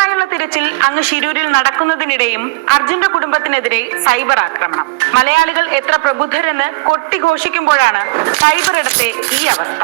അർജുനായുള്ള തിരച്ചിൽ അങ്ങ് ശിരൂരിൽ നടക്കുന്നതിനിടെയും അർജുന്റെ കുടുംബത്തിനെതിരെ സൈബർ ആക്രമണം. മലയാളികൾ എത്ര പ്രബുദ്ധരെന്ന് കൊട്ടിഘോഷിക്കുമ്പോഴാണ് സൈബർ ഇടത്തെ ഈ അവസ്ഥ.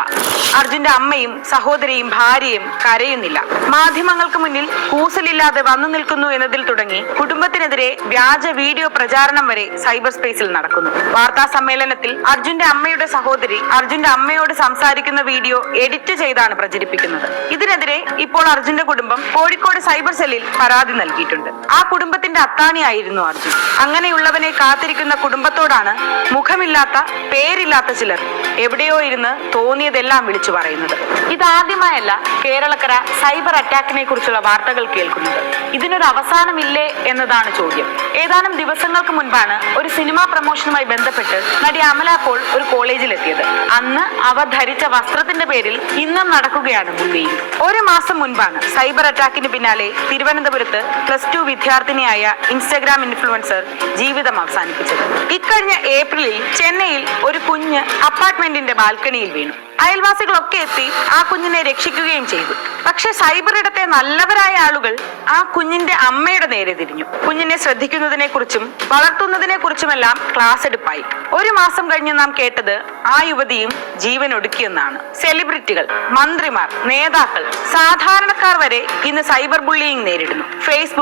അർജുന്റെ അമ്മയും സഹോദരിയും ഭാര്യയും കരയുന്നില്ല. മാധ്യമങ്ങൾക്ക് മുന്നിൽ കൂസലില്ലാതെ വന്നു നിൽക്കുന്നു എന്നതിൽ തുടങ്ങി കുടുംബത്തിനെതിരെ വ്യാജ വീഡിയോ പ്രചാരണം വരെ സൈബർ സ്പേസിൽ നടക്കുന്നു. വാർത്താ സമ്മേളനത്തിൽ അർജുന്റെ അമ്മയുടെ സഹോദരി അർജുന്റെ അമ്മയോട് സംസാരിക്കുന്ന വീഡിയോ എഡിറ്റ് ചെയ്താണ് പ്രചരിപ്പിക്കുന്നത്. ഇതിനെതിരെ ഇപ്പോൾ അർജുന്റെ കുടുംബം കോഴിക്കോട് സൈബർ സെല്ലിൽ പരാതി നൽകിയിട്ടുണ്ട്. ആ കുടുംബത്തിന്റെ അത്താണിയായിരുന്നു അർജുൻ. അങ്ങനെയുള്ളവനെ കാത്തിരിക്കുന്ന കുടുംബത്തോടാണ് മുഖമില്ലാത്ത പേരില്ലാത്ത ചിലർ എവിടെയോ ഇരുന്ന് തോന്നിയതെല്ലാം വിളിച്ചു പറയുന്നത്. ഇതാദ്യമായല്ല കേരളക്കര സൈബർ അറ്റാക്കിനെ കുറിച്ചുള്ള വാർത്തകൾ കേൾക്കുന്നത്. ഇതിനൊരു അവസാനമില്ലേ എന്നതാണ് ചോദ്യം. ഏതാനും ദിവസങ്ങൾക്ക് മുൻപാണ് ഒരു സിനിമാ പ്രമോഷനുമായി ബന്ധപ്പെട്ട് നടി അമല പോൾ ഒരു കോളേജിലെത്തിയത്. അന്ന് അവർ ധരിച്ച വസ്ത്രത്തിന്റെ പേരിൽ ഇന്നും നടക്കുകയാണ് ബുള്ളിയിങ്. ഒരു മാസം മുൻപാണ് സൈബർ അറ്റാക്കിന് പിന്നാലെ തിരുവനന്തപുരത്ത് +2 വിദ്യാർത്ഥിനിയായ ഇൻസ്റ്റഗ്രാം ഇൻഫ്ലുവൻസർ ജീവിതം അവസാനിപ്പിച്ചത്. ഇക്കഴിഞ്ഞ ഏപ്രിലിൽ ചെന്നൈയിൽ ഒരു കുഞ്ഞ് അപ്പാർട്ട്മെന്റിന്റെ ബാൽക്കണിയിൽ വീണു. അയൽവാസികളൊക്കെ എത്തി ആ കുഞ്ഞിനെ രക്ഷിക്കുകയും ചെയ്തു. പക്ഷെ സൈബർ ഇടത്തെ നല്ലവരായ ആളുകൾ ആ കുഞ്ഞിന്റെ അമ്മയുടെ നേരെ തിരിഞ്ഞു. കുഞ്ഞിനെ ശ്രദ്ധിക്കുന്നതിനെ കുറിച്ചും വളർത്തുന്നതിനെ കുറിച്ചുമെല്ലാം ക്ലാസ് എടുപ്പായി. ഒരു മാസം കഴിഞ്ഞ് നാം കേട്ടത് ആ യുവതിയും ജീവൻ ഒടുക്കിയെന്നാണ്. സെലിബ്രിറ്റികൾ, മന്ത്രിമാർ, നേതാക്കൾ, സാധാരണക്കാർ വരെ ഇന്ന് സൈബർ ബുള്ളിയിങ് നേരിടുന്നു. ഫേസ്ബുക്ക്